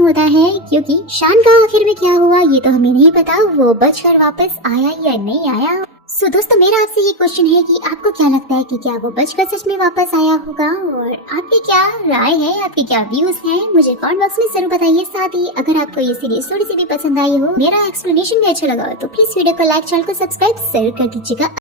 होता है क्योंकि शान का आखिर में क्या हुआ ये तो हमें नहीं पता, वो बचकर वापस आया या नहीं आया। सो दोस्तों मेरा आपसे ये क्वेश्चन है कि आपको क्या लगता है कि क्या वो बचकर सच में वापस आया होगा, और आपकी क्या राय है, आपके क्या व्यूज हैं, मुझे कमेंट बॉक्स में जरूर बताइए। साथ ही अगर आपको ये सीरीज थोड़ी सी भी पसंद आई हो, मेरा एक्सप्लेनेशन भी अच्छा लगा हो, तो प्लीज वीडियो को लाइक, चैनल को सब्सक्राइब जरूर कर दीजिएगा।